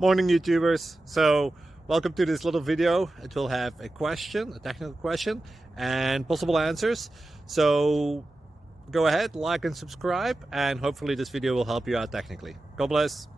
Morning YouTubers. So welcome to this little video. It will have a question, a technical question, and possible answers. So go ahead, like and subscribe, and hopefully this video will help you out technically. God bless.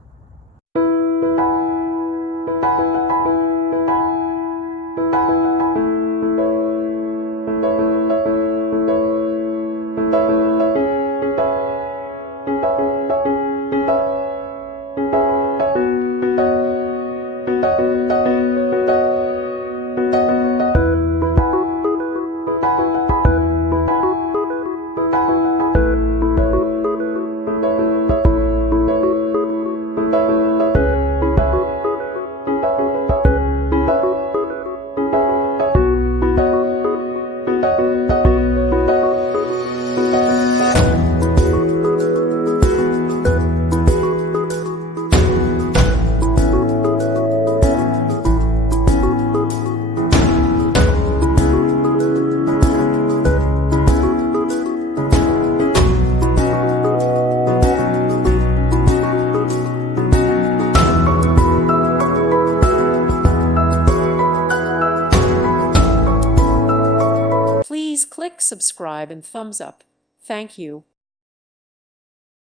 Please click subscribe and thumbs up. Thank you.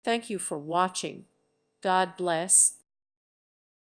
Thank you for watching. God bless.